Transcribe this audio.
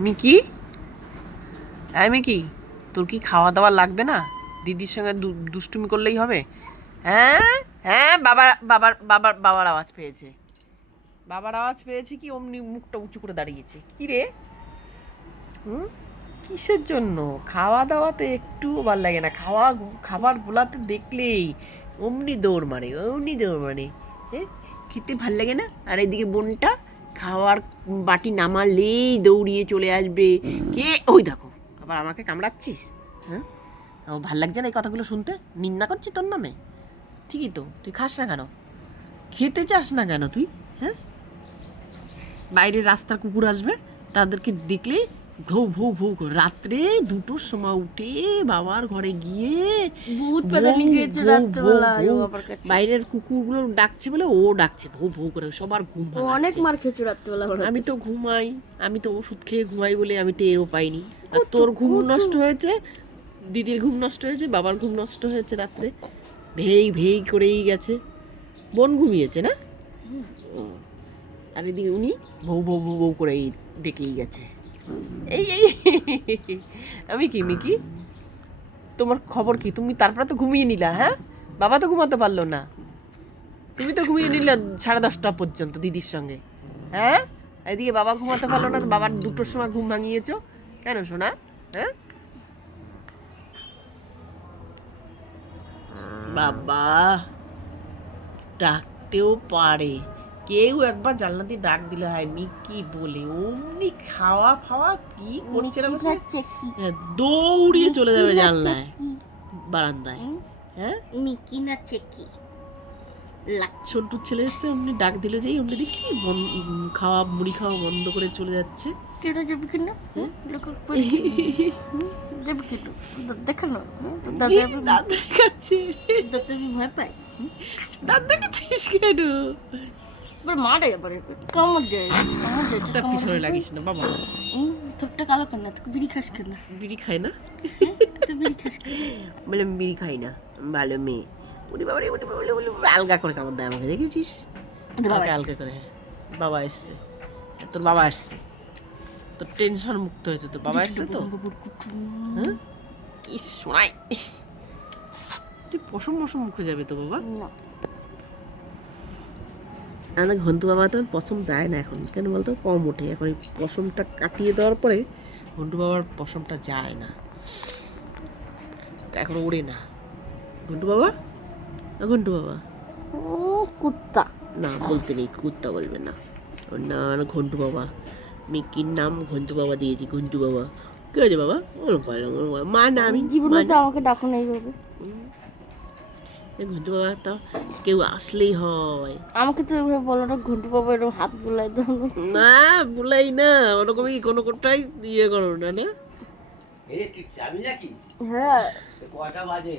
Mickey, হ্যাঁ Mickey, তোর কি খাওয়া দাওয়া লাগবে না? দিদির সঙ্গে দুষ্টুমি করলেই হবে? হ্যাঁ হ্যাঁ, বাবার বাবার বাবার বাবার আওয়াজ পেয়েছে। বাবার আওয়াজ পেয়েছে কি অমনি মুখটা উঁচু করে দাঁড়িয়েছে। কি রে? হুম, কিসের জন্য? খাওয়া দাওয়াতে একটুও ভাল লাগে না। খাবার গুলাতে দেখলেই অমনি দৌড় মারে। হ্যাঁ, খেতে ভাল লাগে না? আর এদিকে বোনটা খাওয়ার বাটি নামালেই দৌড়িয়ে চলে আসবে। কে ওই দেখো, আবার আমাকে কামড়াচ্ছিস? হ্যাঁ, ও ভাল লাগছে না এই কথাগুলো শুনতে? নিন্দা করছি তোর নামে? ঠিকই তো, তুই খাস না কেন? খেতে চাস না কেন তুই? হ্যাঁ, বাইরে রাস্তার কুকুর আসবে, তাদেরকে দেখলেই ভৌ ভৌ ভৌ করে রাত্রে 2টোর সময় উঠে বাবার ঘরে গিয়ে ভূত পেদানি খেয়েছে রাত্রেবেলা বাবার কাছে। বাইরের কুকুরগুলো ডাকছে বলে ও ডাকছে ভৌ ভৌ করে, সবার ঘুম ও অনেক মার খেয়েছে রাত্রেবেলা। আমি তো ঘুমাই, আমি তো ওষুধ খেয়ে ঘুমাই বলে আমি টেরও পাইনি। আর তোর ঘুম নষ্ট হয়েছে, দিদির ঘুম নষ্ট হয়েছে, বাবার ঘুম নষ্ট হয়েছে, রাত্রে ভেই ভেই করেই গেছে। বোন ঘুমিয়েছে না? আর এদিকে উনি বউ বউ বউ বউ করেই ডেকেই গেছে। এই এই আমি কি মিকি, তোমার খবর কি? তুমি তারপরে তো ঘুমিয়ে নিলা। হ্যাঁ, বাবা তো ঘুমাতে পারলো না, তুমি তো ঘুমিয়ে নিলে 10:30 পর্যন্ত দিদির সঙ্গে। হ্যাঁ, এদিকে বাবা ঘুমাতে পারলো না, বাবার 2টোর সময় ঘুম ভাঙিয়েছো কেন সোনা? হ্যাঁ, বাবা ডাকতেও পারে, কেউ একবার জানলা দিয়ে ডাক দিলে হয় মিকি বলে, অমনি খাওয়া ফাওয়া কি করছে না বসে, হ্যাঁ, দৌড়িয়ে চলে যাবে জানলায়, বারান্দায়। হ্যাঁ, মিকি না চেকি সন্টুর ছেলে এসছে, অমনি ডাক দিল, যেই অমনি দেখি খাওয়া মুড়ি খাওয়া বন্ধ করে চলে যাচ্ছে। কেটে যাবে কিনা যাবে কেটে দেখো না তোর দাদা দাঁত দেখাচ্ছে, দাদা ভয় পায়। দাঁত দেখাচ্ছিস কেন? এবার মারে এবারে কামড় যায় তার পিছনে লাগিস না বাবা। তোরটা কালো কেন? তোকে বিড়ি খাস কেন? বিড়ি খায় না? তুই বিড়ি খাস কেন? বলে আমি বিড়ি খাই না, ভালো মেয়ে। উনি বাবা আলগা করে কামড় দেয় আমাকে, দেখেছিস? আমাকে আলগা করে। বাবা এসছে, তোর বাবা আসছে, তোর টেনশন মুক্ত হয়েছে, তোর বাবা এসছে তো। হ্যাঁ, কি শোনাই, তুই পশম মশম মুখে যাবে তো বাবা। না ঘন্টু বাবা তো পশম যায় না এখন, কেন বলতো? কম ওঠে এখন, এই পশমটা কাটিয়ে দেওয়ার পরে ঘন্টু বাবার পশমটা যায় না, এখন ওড়ে না ঘন্টু বাবা। ঘন্টু বাবা কুত্তা না বলতে নেই, কুত্তা বলবে না, ওর নাম ঘন্টু বাবা। মিকির নাম ঘন্টু বাবা দিয়েছি, ঘন্টু বাবা। কি হয়েছে বাবা? মা না, আমি জীবনে তো আমাকে ডাকো নাই হবে। ঘন্টু বাবা তো কেউ আসলেই হয়। আমাকে তো এভাবে বলো না, ঘন্টু বাবা এরকম হাত বুলাই দাও না, বুলাই না, ওরকমই কোনো কোনটাই ইয়ে করো না। না এই তুই যাবি নাকি? হ্যাঁ কয়টা বাজে?